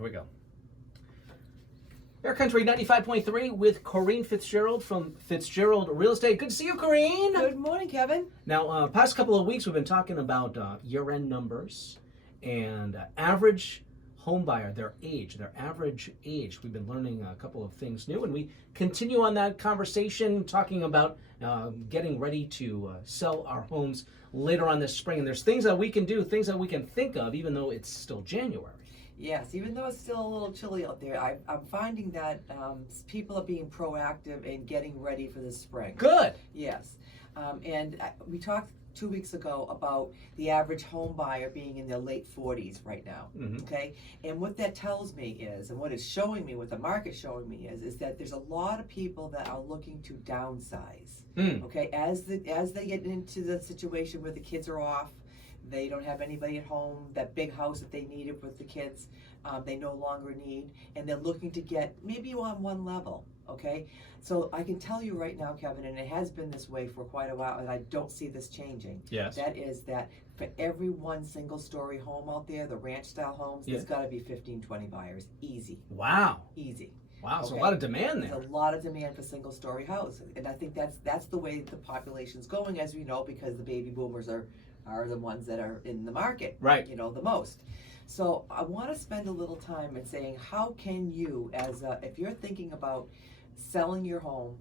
here we go. Air Country 95.3 with Corinne Fitzgerald from Fitzgerald Real Estate. Good to see you, Corinne. Good morning, Kevin. Now, past couple of weeks, we've been talking about year-end numbers and average home buyer, their average age. We've been learning a couple of things new, and we continue on that conversation, talking about getting ready to sell our homes later on this spring. And there's things that we can do, things that we can think of, even though it's still January. Yes, even though it's still a little chilly out there, I'm finding that people are being proactive in getting ready for the spring. Good. Yes. We talked 2 weeks ago about the average home buyer being in their late 40s right now. Mm-hmm. Okay, and what that tells me is, and what it's showing me, what the market's showing me is that there's a lot of people that are looking to downsize. Okay, as they get into the situation where the kids are off, they don't have anybody at home, that big house that they needed with the kids, they no longer need, and they're looking to get maybe on one level, okay? So I can tell you right now, Kevin, and it has been this way for quite a while, and I don't see this changing. Yes. That is that for every one single-story home out there, the ranch-style homes, there's got to be 15, 20 buyers. Easy. Wow. Easy. Wow, Okay. so a lot of demand there. There's a lot of demand for single-story houses, and I think that's the way the population's going, as we know, because the baby boomers are the ones that are in the market, right? You know, the most. So I want to spend a little time in saying, how can you, if you're thinking about selling your home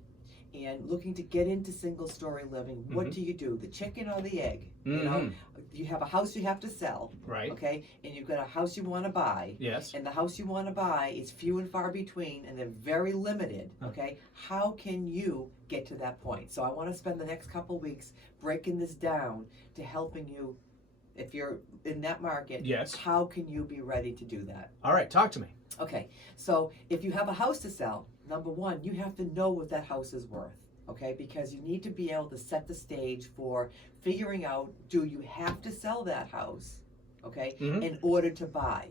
and looking to get into single-story living, what do you do? The chicken or the egg? You know, you have a house you have to sell, right? Okay, and you've got a house you want to buy, yes. And the house you want to buy is few and far between, and they're very limited. Okay, how can you get to that point? So I want to spend the next couple weeks breaking this down to helping you. If you're in that market, yes. How can you be ready to do that? All right, talk to me. Okay, so if you have a house to sell, number one, you have to know what that house is worth, okay? Because you need to be able to set the stage for figuring out, do you have to sell that house, okay, in order to buy,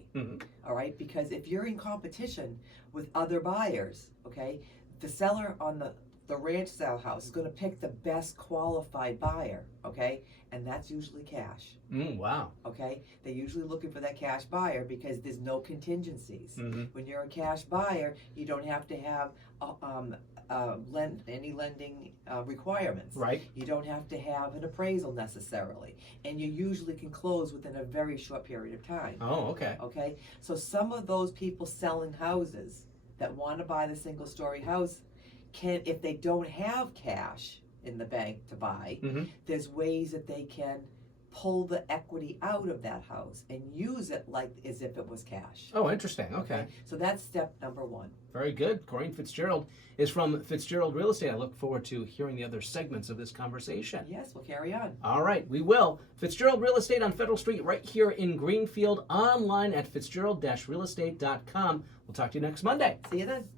all right? Because if you're in competition with other buyers, okay, the seller on the ranch style house is going to pick the best qualified buyer, okay? And that's usually cash. Wow. Okay? They're usually looking for that cash buyer because there's no contingencies. When you're a cash buyer, you don't have to have any lending requirements. Right. You don't have to have an appraisal necessarily. And you usually can close within a very short period of time. Oh, okay. Okay? So some of those people selling houses that want to buy the single-story house can, if they don't have cash in the bank to buy, there's ways that they can pull the equity out of that house and use it like as if it was cash. Oh, interesting. Okay. So that's step number one. Very good. Corinne Fitzgerald is from Fitzgerald Real Estate. I look forward to hearing the other segments of this conversation. Yes, we'll carry on. All right, we will. Fitzgerald Real Estate on Federal Street right here in Greenfield, online at fitzgerald-realestate.com. We'll talk to you next Monday. See you then.